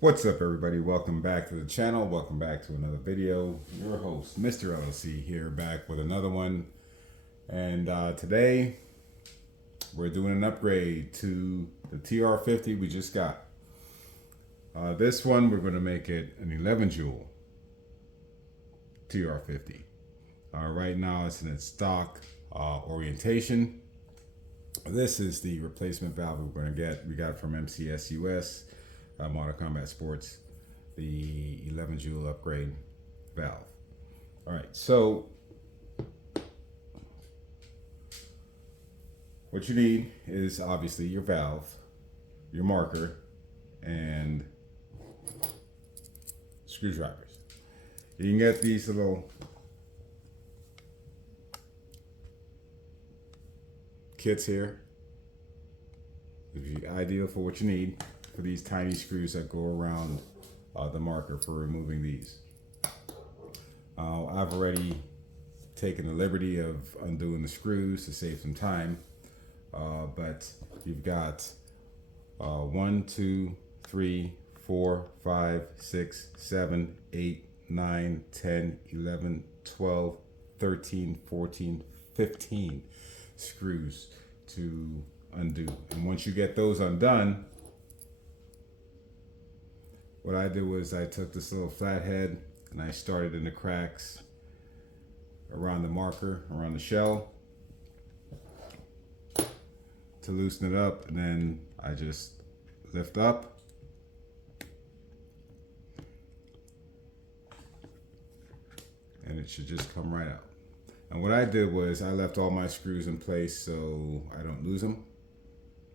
What's up, everybody? Welcome back to the channel. Welcome back to another video. Your host, Mr. LLC, here back with another one. And today we're doing an upgrade to the TR50 we just got. This one, we're going to make it an 11 Joule TR50. Right now it's in its stock orientation. This is the replacement valve we're going to get. We got it from MCS US. Modern Combat Sports, the 11 Joule upgrade valve. All right, so what you need is obviously your valve, your marker, and screwdrivers. You can get these little kits here. It'd be ideal for what you need. For these tiny screws that go around the marker for removing these. I've already taken the liberty of undoing the screws to save some time, but you've got 1, 2, 3, 4, 5, 6, 7, 8, 9, 10, 11, 12, 13, 14, 15 screws to undo. And once you get those undone, what I did was I took this little flathead and I started in the cracks around the marker, around the shell, to loosen it up, and then I just lift up and it should just come right out. And what I did was I left all my screws in place so I don't lose them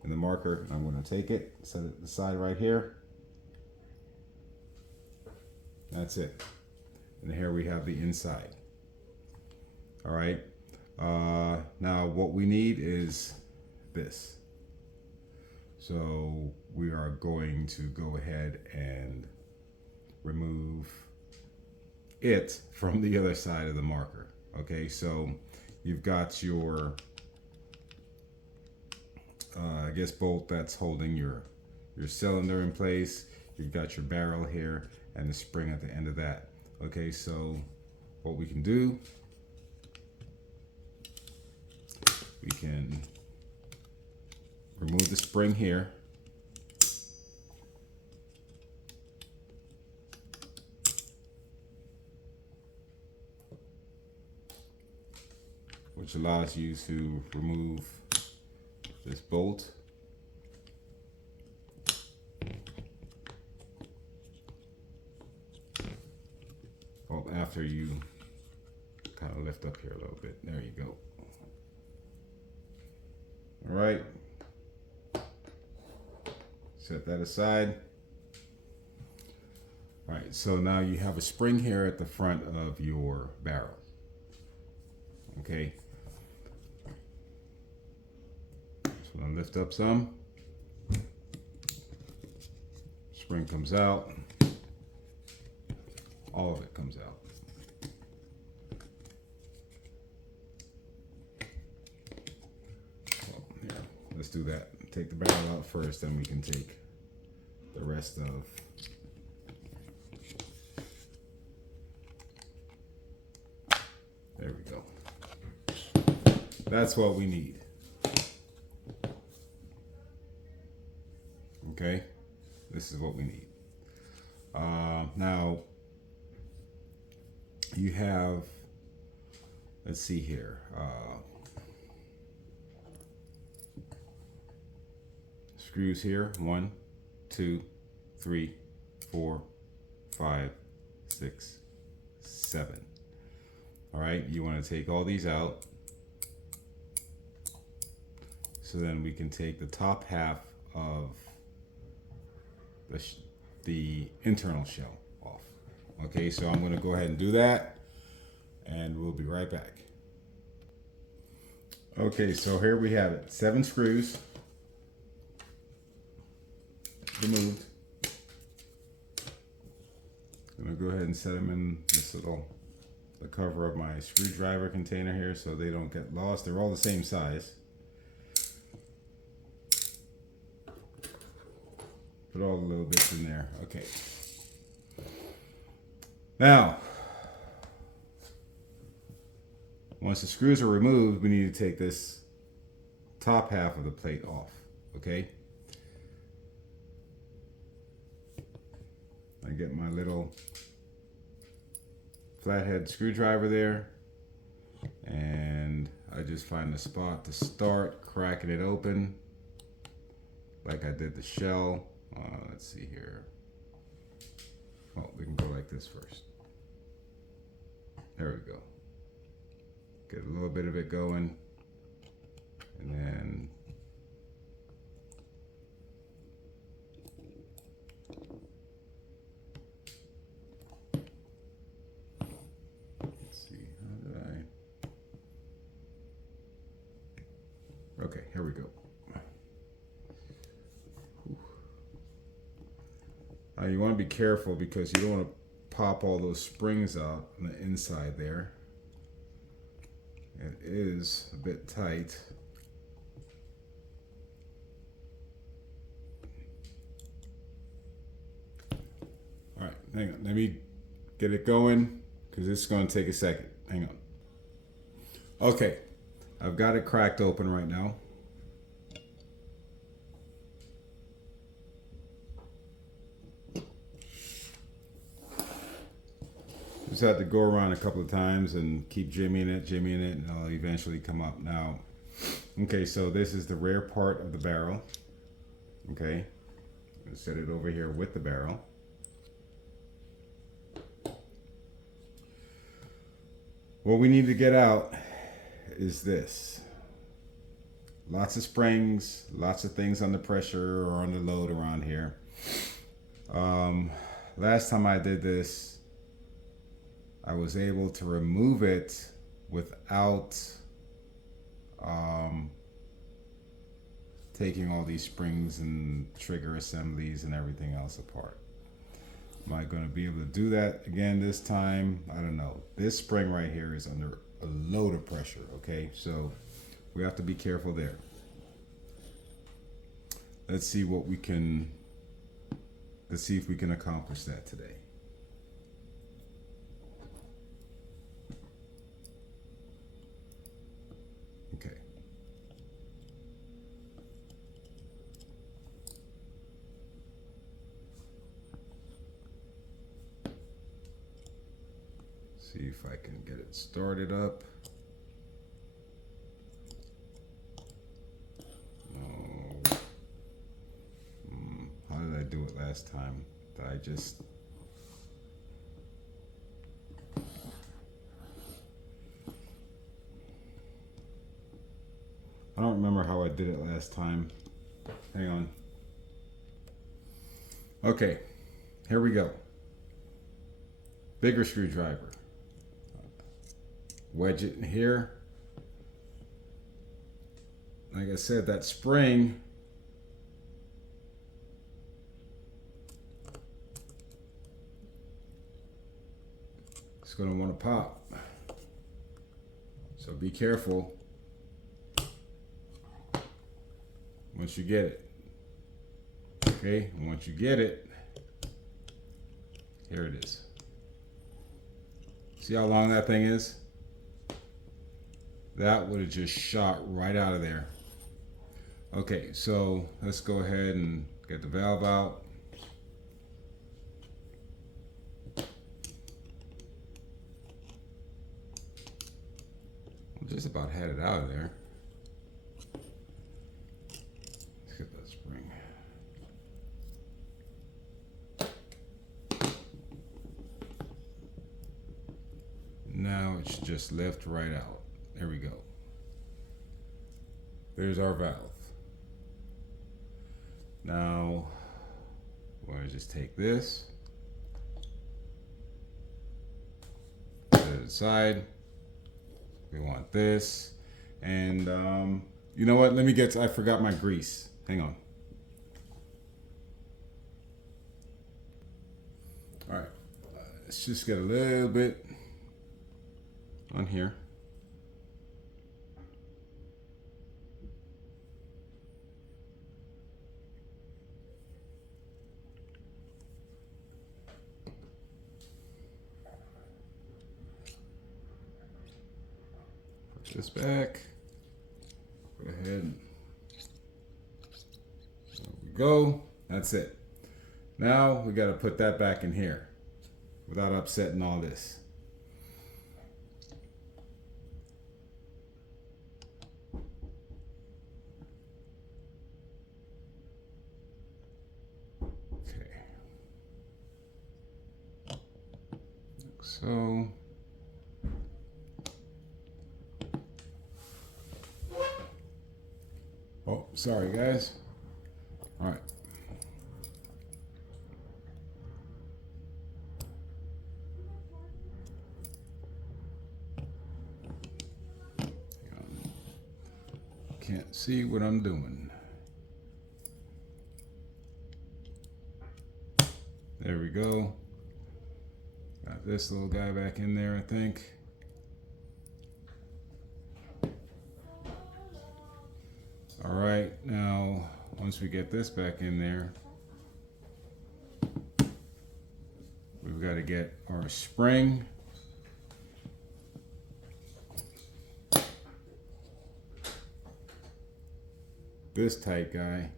in the marker. I'm going to take it, set it aside right here. That's it. And here we have the inside. All right. Now what we need is this. So we are going to go ahead and remove it from the other side of the marker. Okay, so you've got your, I guess, bolt that's holding your cylinder in place. You've got your barrel here and the spring at the end of that. Okay, so what we can do, we can remove the spring here. Which allows you to remove this bolt. Well, after you kind of lift up here a little bit. There you go. All right. Set that aside. All right, so now you have a spring here at the front of your barrel. Okay. So I'm gonna lift up some. Spring comes out. All of it comes out. Well, here, let's do that. Take the barrel out first, then we can take the rest of there we go. That's what we need. Okay, this is what we need. Now you have, let's see here, screws here, 1, 2, 3, 4, 5, 6, 7. All right, you want to take all these out. So then we can take the top half of the internal shell off. Okay, so I'm going to go ahead and do that, and we'll be right back. Okay, so here we have it. 7 screws removed. I'm going to go ahead and set them in this little, the cover of my screwdriver container here so they don't get lost. They're all the same size. Put all the little bits in there. Okay. Now, once the screws are removed, we need to take this top half of the plate off. Okay. I get my little flathead screwdriver there, and I just find the spot to start cracking it open like I did the shell. Let's see here. Oh, we can go like this first. There we go. Get a little bit of it going, and then okay, here we go. Now you want to be careful because you don't want to pop all those springs out on the inside there. It is a bit tight. All right, hang on. Let me get it going because it's going to take a second. Hang on. Okay. I've got it cracked open right now. Just had to go around a couple of times and keep jimmying it, and it'll eventually come up. Now, okay, so this is the rear part of the barrel. Okay, I'm gonna set it over here with the barrel. What we need to get out is this. Lots of springs, lots of things under pressure or under load around here. Last time I did this, I was able to remove it without taking all these springs and trigger assemblies and everything else apart. Am I going to be able to do that again this time? I don't know. This spring right here is under a load of pressure, okay? So we have to be careful there. Let's see what we can, let's see if we can accomplish that today. Okay. See if I can get it started up. How did I do it last time? Did I just... I don't remember how I did it last time. Hang on. Okay, here we go. Bigger screwdriver. Wedge it in here. Like I said, that spring is going to want to pop. So be careful once you get it. Okay, and once you get it, here it is. See how long that thing is? That would have just shot right out of there. Okay, so let's go ahead and get the valve out. Just about had it out of there. Let's get that spring. Now it should just lift right out. There we go. There's our valve. Now, we're going to just take this, put it aside. We want this. And you know what? Let me get to, I forgot my grease. Hang on. All right. Let's just get a little bit on here. this back. Go ahead. There we go. That's it. Now we got to put that back in here without upsetting all this. Okay. So oh, sorry guys. All right. Can't see what I'm doing. There we go. Got this little guy back in there, I think. All right, now once we get this back in there, we've got to get our spring. This tight guy,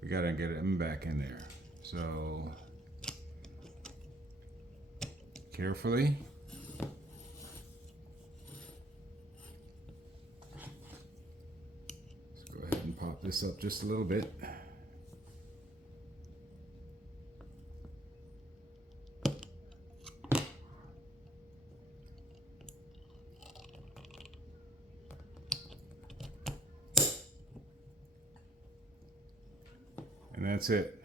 we got to get him back in there. So carefully. Let's go ahead and pop this up just a little bit. And that's it.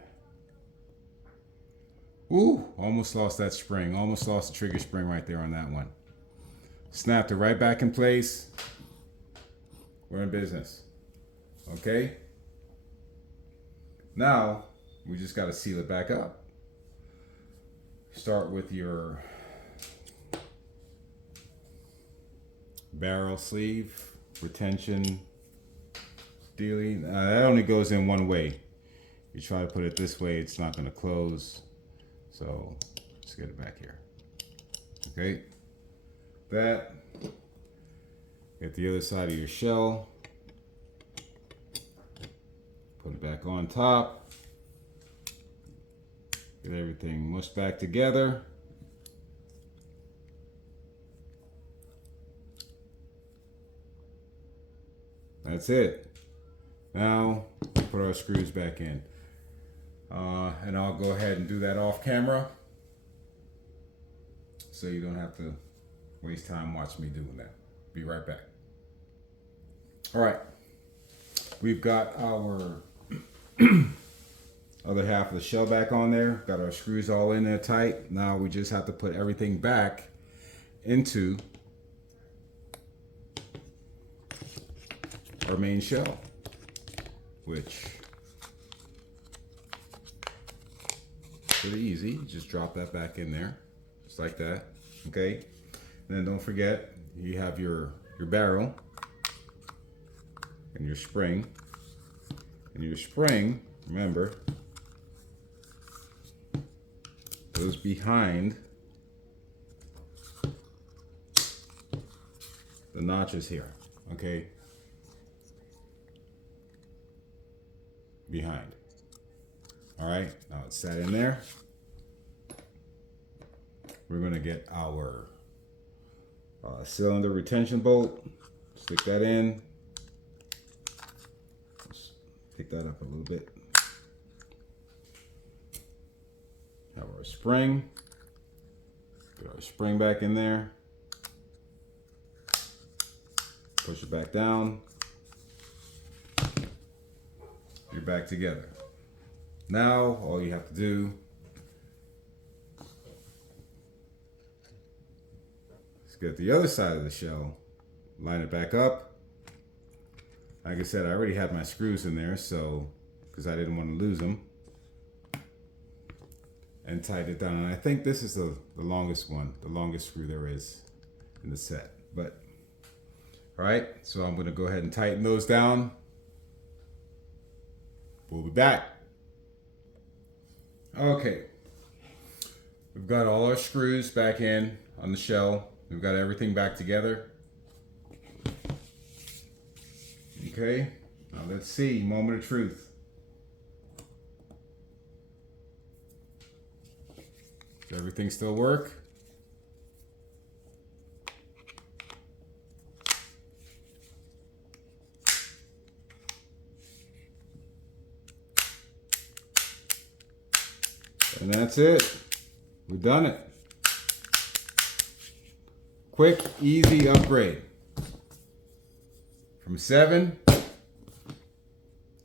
Ooh, almost lost that spring. Almost lost the trigger spring right there on that one. Snapped it right back in place. We're in business. Okay? Now, we just got to seal it back up. Start with your barrel sleeve, retention, dealing. That only goes in one way. You try to put it this way, it's not going to close. So let's get it back here. Okay. That. Get the other side of your shell. Put it back on top. Get everything mushed back together. That's it. Now put our screws back in. And I'll go ahead and do that off camera so you don't have to waste time watching me doing that. Be right back. All right, we've got our other half of the shell back on there, got our screws all in there tight. Now we just have to put everything back into our main shell, which pretty easy. Just drop that back in there, just like that. Okay. And then don't forget, you have your barrel and your spring. And your spring, remember, goes behind the notches here. Okay. Behind. All right, now it's set in there. We're gonna get our cylinder retention bolt, stick that in. Let's pick that up a little bit. Have our spring. Get our spring back in there. Push it back down. You're back together. Now, all you have to do is get the other side of the shell, line it back up. Like I said, I already had my screws in there, so, because I didn't want to lose them. And tighten it down. And I think this is the longest one, the longest screw there is in the set. But, all right, so I'm going to go ahead and tighten those down. We'll be back. Okay, we've got all our screws back in on the shell. We've got everything back together. Okay, now let's see, moment of truth. Does everything still work? And that's it. We've done it. Quick, easy upgrade. From 7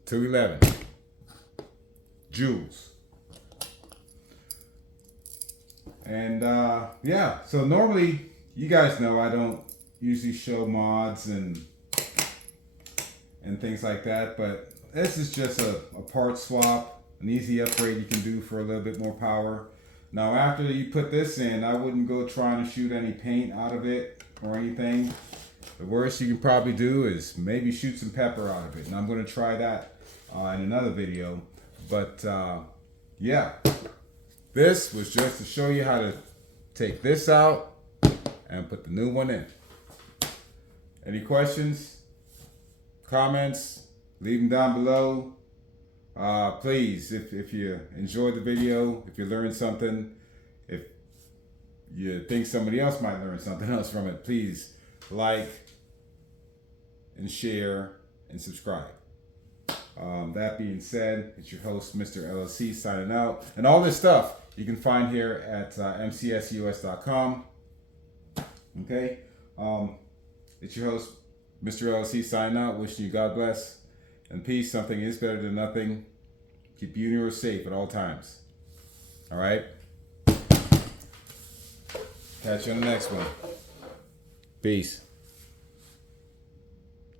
to 11. Joules. And yeah, so normally, you guys know I don't usually show mods and things like that, but this is just a part swap, an easy upgrade you can do for a little bit more power. Now after you put this in, I wouldn't go trying to shoot any paint out of it or anything. The worst you can probably do is maybe shoot some pepper out of it. And I'm going to try that in another video. But yeah, this was just to show you how to take this out and put the new one in. Any questions, comments, leave them down below. Please, if you enjoyed the video, if you learned something, if you think somebody else might learn something else from it, please like and share and subscribe. That being said, it's your host, Mr. LLC, signing out. And all this stuff you can find here at mcsus.com. Okay? It's your host, Mr. LLC, signing out. Wishing you God bless and peace. Something is better than nothing. Keep you and yours safe at all times. All right? Catch you on the next one. Peace.